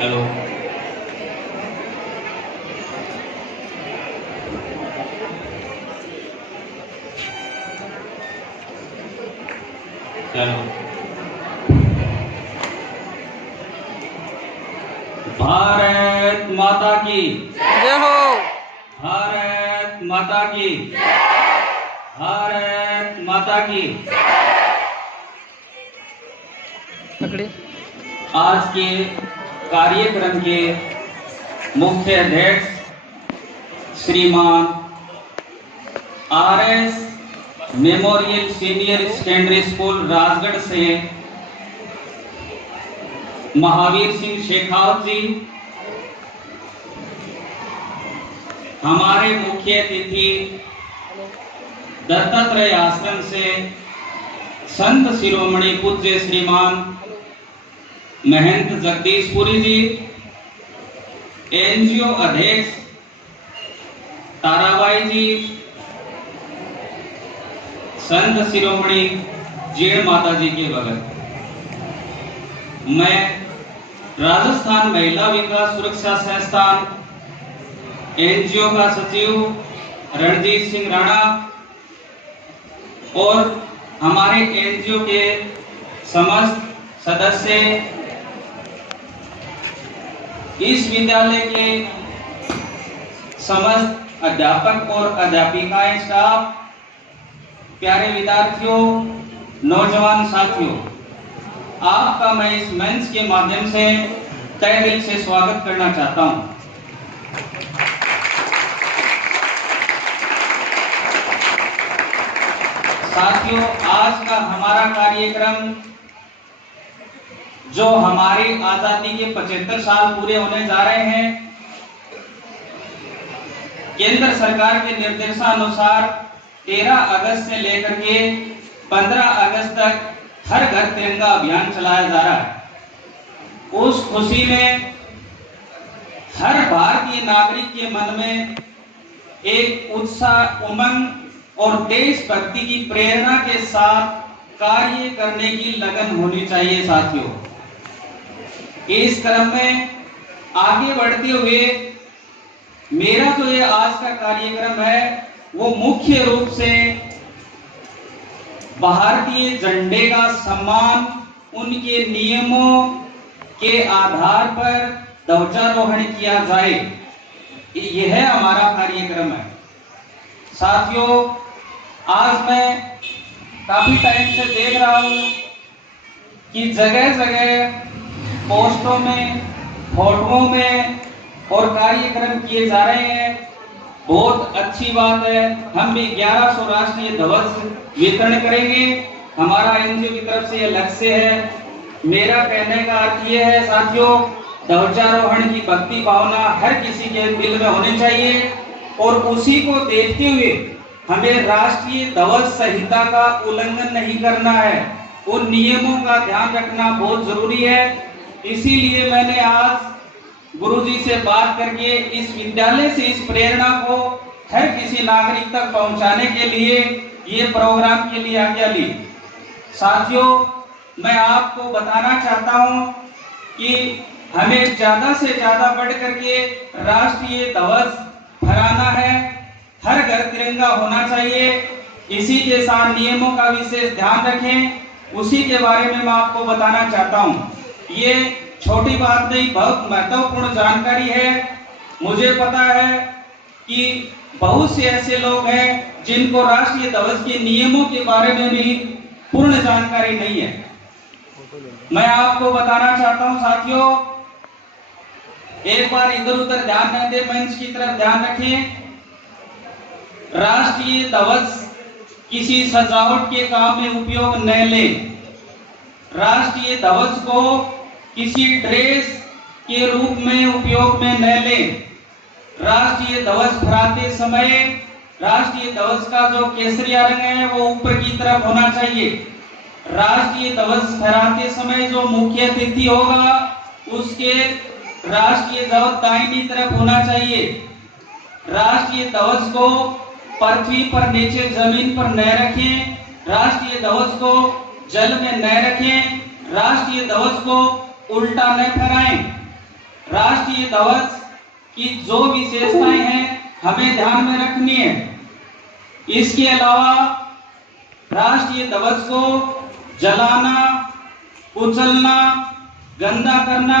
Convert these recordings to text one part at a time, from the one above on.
Hello. Hello. Bharat माता की जय हो। भारत माता की भारत माता की। पकड़े। आज के कार्यक्रम के मुख्य अध्यक्ष श्रीमान RS memorial senior secondary school Rajgarh से महावीर सिंह शेखावत जी, हमारे मुख्य अतिथि दत्तात्रेय आश्रम से संत शिरोमणि पूज्य श्रीमान महंत जगदीशपुरी जी, एनजीओ अध्यक्ष ताराबाई जी, संत शिरोमणि जीण माता जी के बगल मैं राजस्थान महिला विकास सुरक्षा संस्थान एनजीओ का सचिव रणजीत सिंह राणा और हमारे एनजीओ के समस्त सदस्य, इस विद्यालय के समस्त अध्यापक और अध्यापिकाएं, स्टाफ, प्यारे विद्यार्थियों, नौजवान साथियों, आपका मैं इस मंच के माध्यम से तहे दिल से स्वागत करना चाहता हूं। साथियों, आज का हमारा कार्यक्रम जो हमारी आजादी के 75 साल पूरे होने जा रहे हैं, केंद्र सरकार के निर्देशानुसार 13 अगस्त से लेकर के 15 अगस्त तक हर घर तिरंगा अभियान चलाया जा रहा है। उस खुशी में हर भारतीय नागरिक के मन में एक उत्साह, उमंग और देशभक्ति की प्रेरणा के साथ कार्य करने की लगन होनी चाहिए। साथियों, इस क्रम में आगे बढ़ते हुए मेरा जो ये आज का कार्यक्रम है वो मुख्य रूप से भारतीय झंडे का सम्मान, उनके नियमों के आधार पर ध्वजारोहण किया जाए, यह हमारा कार्यक्रम है। साथियों, आज मैं काफी टाइम से देख रहा हूं कि जगह जगह पोस्टों में, फोटोओं में और कार्यक्रम किए जा रहे हैं। बहुत अच्छी बात है। हम भी 1100 राष्ट्रीय ध्वज वितरण करेंगे। हमारा एनजीओ की तरफ से यह लक्ष्य है। मेरा कहने का अर्थ यह है साथियों, ध्वजारोहण की भक्ति भावना हर किसी के दिल में होनी चाहिए और उसी को देखते हुए हमें राष्ट्रीय ध्वज संहिता का उल्लंघन नहीं करना है। उन नियमों का ध्यान रखना बहुत जरूरी है। इसीलिए मैंने आज गुरुजी से बात करके इस विद्यालय से इस प्रेरणा को हर किसी नागरिक तक पहुंचाने के लिए ये प्रोग्राम के लिए आज्ञा ली। साथियों, मैं आपको बताना चाहता हूं कि हमें ज्यादा से ज्यादा बढ़ करके राष्ट्रीय ध्वज फहराना है। हर घर तिरंगा होना चाहिए। इसी के साथ नियमों का विशेष ध्यान रखें। उसी के बारे में मैं आपको बताना चाहता हूं। ये छोटी बात नहीं, बहुत महत्वपूर्ण जानकारी है। मुझे पता है कि बहुत से ऐसे लोग हैं जिनको राष्ट्रीय ध्वज के नियमों के बारे में भी पूर्ण जानकारी नहीं है। मैं आपको बताना चाहता हूं साथियों, एक बार इधर उधर ध्यान न दें, मंच की तरफ ध्यान रखें। राष्ट्रीय ध्वज किसी सजावट के काम में उपयोग न लें। राष्ट्रीय ध्वज को किसी ड्रेस के रूप में उपयोग में न लें। राष्ट्रीय ध्वज फहराते समय राष्ट्रीय ध्वज का जो केसरिया रंग है वो ऊपर की तरफ होना चाहिए। राष्ट्रीय ध्वज फहराते समय जो मुख्य अतिथि होगा उसके राष्ट्रीय ध्वज दाहिनी तरफ होना चाहिए। राष्ट्रीय ध्वज को पृथ्वी पर नीचे जमीन पर न रखें। राष्ट्रीय ध्वज को जल में न रखें। राष्ट्रीय ध्वज को उल्टा न फहराएं। राष्ट्रीय ध्वज की जो विशेषताएं हैं हमें ध्यान में रखनी है। इसके अलावा राष्ट्रीय ध्वज को जलाना, कुचलना, गंदा करना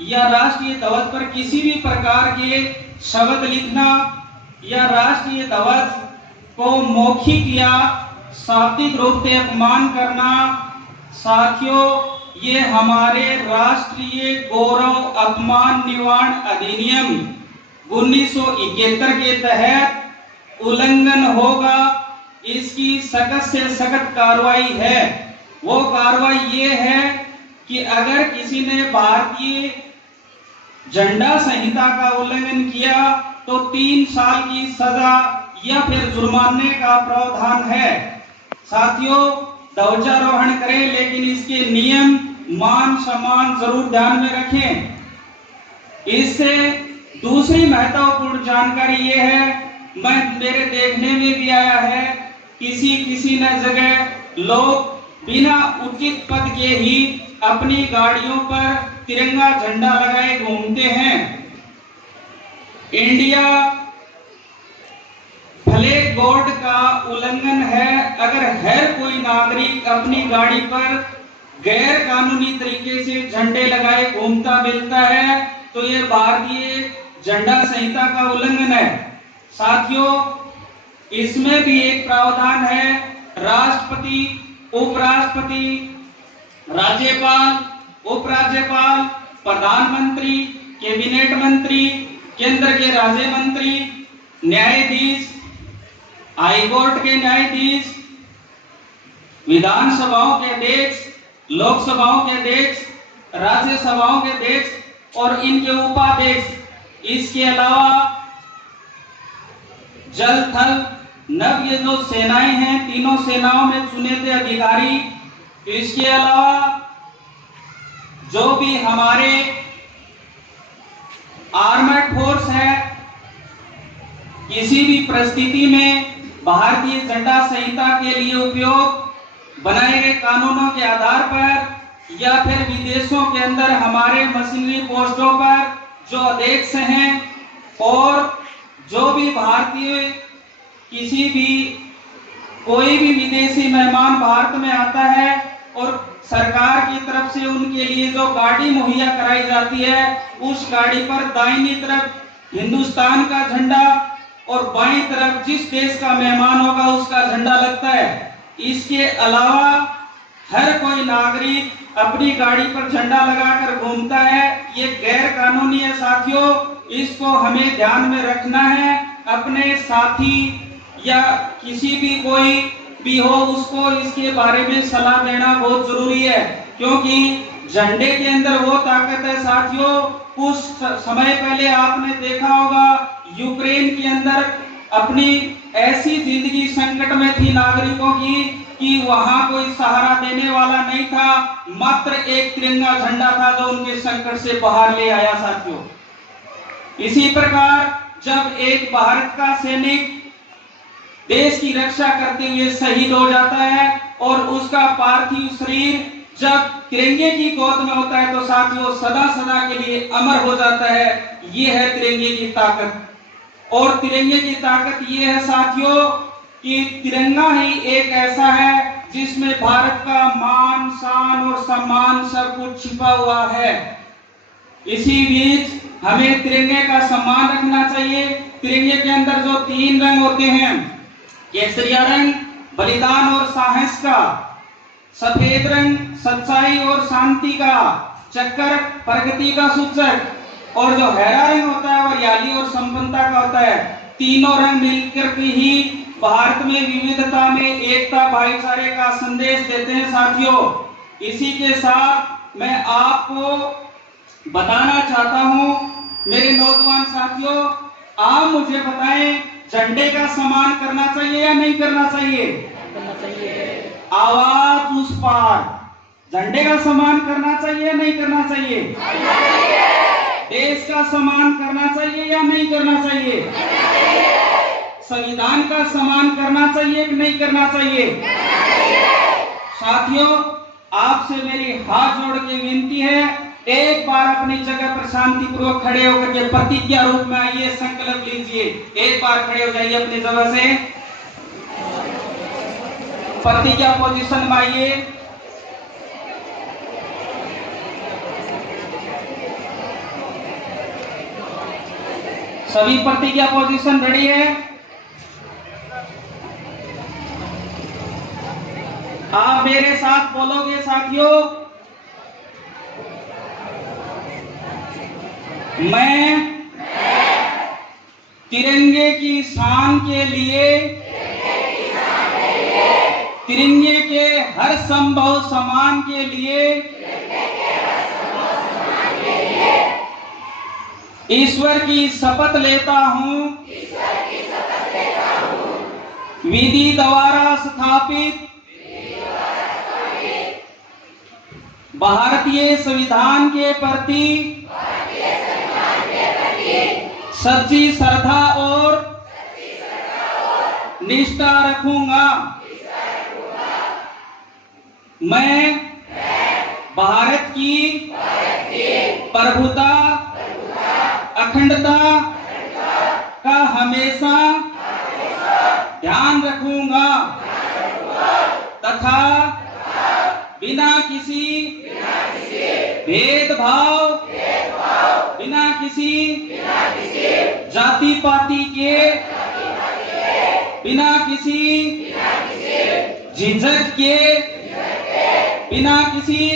या राष्ट्रीय ध्वज पर किसी भी प्रकार के शब्द लिखना या राष्ट्रीय ध्वज को मौखिक या शाब्दिक रूप से अपमान करना, साथियों, ये हमारे राष्ट्रीय गौरव अपमान निवारण अधिनियम 1971 के तहत उल्लंघन होगा। इसकी सख्त से सख्त कार्रवाई है। वो कार्रवाई ये है कि अगर किसी ने भारतीय झंडा संहिता का उल्लंघन किया तो 3 साल की सजा या फिर जुर्माने का प्रावधान है। साथियों, ध्वजारोहण करें लेकिन इसके नियम, मान सम्मान जरूर ध्यान में रखें। इससे दूसरी महत्वपूर्ण जानकारी ये है, मेरे देखने में भी आया है, किसी न जगह लोग बिना उचित पद के ही अपनी गाड़ियों पर तिरंगा झंडा लगाए घूमते हैं। इंडिया फ्लैग कोड का उल्लंघन है। अगर हर कोई नागरिक अपनी गाड़ी पर गैर कानूनी तरीके से झंडे लगाए घूमता मिलता है तो यह भारतीय झंडा संहिता का उल्लंघन है। साथियों, इसमें भी एक प्रावधान है, राष्ट्रपति, उपराष्ट्रपति, राज्यपाल, उपराज्यपाल, प्रधानमंत्री, कैबिनेट मंत्री, केंद्र के राज्य मंत्री, न्यायाधीश, हाईकोर्ट के न्यायाधीश, विधानसभाओं के अध्यक्ष, लोकसभाओं के अध्यक्ष, राज्यसभाओं के अध्यक्ष और इनके उपाध्यक्ष, इसके अलावा जल, थल, नभ, ये जो सेनाएं हैं, तीनों सेनाओं में चुने थे अधिकारी। इसके अलावा जो भी हमारे आर्मड फोर्स है, किसी भी परिस्थिति में भारतीय झंडा संहिता के लिए उपयोग बनाए गए कानूनों के आधार पर या फिर विदेशों के अंदर हमारे मशीनरी पोस्टों पर जो अध्यक्ष हैं और जो भी भारतीय किसी भी कोई भी विदेशी मेहमान भारत में आता है और सरकार की तरफ से उनके लिए जो गाड़ी मुहैया कराई जाती है, उस गाड़ी पर दाहिनी तरफ हिंदुस्तान का झंडा और बाईं तरफ जिस देश का मेहमान होगा उसका झंडा लगता है। इसके अलावा हर कोई नागरिक अपनी गाड़ी पर झंडा लगाकर घूमता है, ये गैर कानूनी है। साथियों, इसको हमें ध्यान में रखना है। अपने साथी या किसी भी कोई भी हो उसको इसके बारे में सलाह देना बहुत जरूरी है, क्योंकि झंडे के अंदर वो ताकत है। साथियों, कुछ समय पहले आपने देखा होगा यूक्रेन के अंदर अपनी ऐसी जिंदगी संकट में थी नागरिकों की कि वहां कोई सहारा देने वाला नहीं था, मात्र एक तिरंगा झंडा था जो उनके संकट से बाहर ले आया। साथियों, इसी प्रकार जब एक भारत का सैनिक देश की रक्षा करते हुए शहीद हो जाता है और उसका पार्थिव शरीर जब तिरंगे की गोद में होता है तो साथियों सदा सदा के लिए अमर हो जाता है। ये है तिरंगे की ताकत। और तिरंगे की ताकत ये है साथियों कि तिरंगा ही एक ऐसा है जिसमें भारत का मान, शान और सम्मान सब कुछ छिपा हुआ है। इसी बीच हमें तिरंगे का सम्मान रखना चाहिए। तिरंगे के अंदर जो 3 रंग होते हैं, केसरिया रंग बलिदान और साहस का, सफेद रंग सच्चाई और शांति का, चक्कर प्रगति का सूचक, और जो हरा रंग होता है वो हरियाली और संपन्नता का होता है। तीनों रंग मिलकर के ही भारत में विविधता में एकता, भाईचारे का संदेश देते हैं। साथियों, इसी के साथ मैं आपको बताना चाहता हूं, मेरे नौजवान साथियों, आप मुझे बताएं, झंडे का सम्मान करना चाहिए या नहीं करना चाहिए? करना चाहिए। आवाज उस पार, झंडे का सम्मान करना चाहिए या नहीं करना चाहिए? देश का सम्मान करना चाहिए या नहीं करना चाहिए? संविधान का सम्मान करना चाहिए कि नहीं करना चाहिए? साथियों, आपसे मेरी हाथ जोड़ के विनती है, एक बार अपनी जगह पर शांति पूर्वक खड़े होकर के प्रतिज्ञा रूप में आइए, संकल्प लीजिए। एक बार खड़े हो जाइए अपनी जगह से, प्रतिज्ञा पोजीशन में आइए। सभी प्रतिज्ञा पोजीशन रेडी है? आप मेरे साथ बोलोगे साथियों, मैं तिरंगे की शान के लिए, तिरंगे के हर संभव सम्मान के लिए ईश्वर की शपथ लेता हूं, विधि द्वारा स्थापित भारतीय संविधान के प्रति सच्ची श्रद्धा और निष्ठा रखूंगा। मैं भारत की प्रभुता, अखंडता का हमेशा ध्यान रखूंगा तथा बिना किसी भेदभाव, बिना किसी जाति पाति के, बिना किसी झिझक के, बिना किसी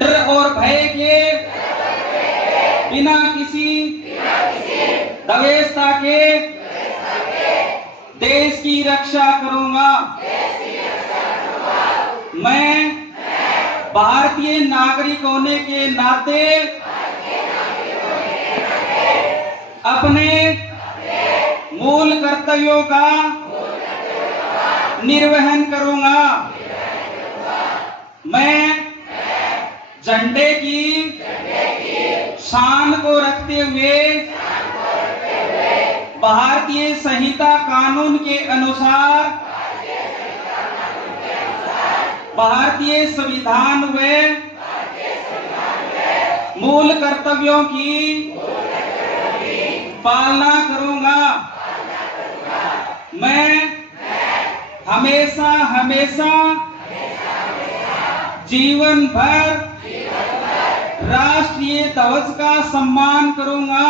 डर और भय के, बिना किसी दवेशता के देश की रक्षा करूंगा। मैं भारतीय नागरिक होने के नाते अपने मूल कर्तव्यों का निर्वहन करूंगा। मैं झंडे की शान को रखते हुए भारतीय संहिता कानून के अनुसार भारतीय संविधान व मूल कर्तव्यों की पालना करूंगा। मैं हमेशा हमेशा जीवन भर राष्ट्रीय ध्वज का सम्मान करूंगा।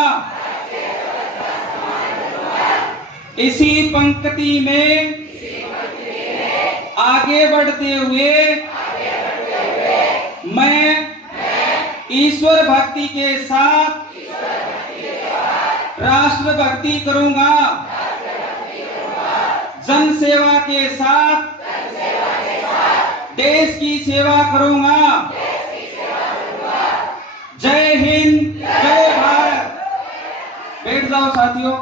इसी पंक्ति में आगे बढ़ते हुए मैं ईश्वर भक्ति के साथ राष्ट्र भक्ति करूंगा, जन सेवा के साथ देश की सेवा करूंगा। जय हिंद, जय भारत। बैठ जाओ साथियों।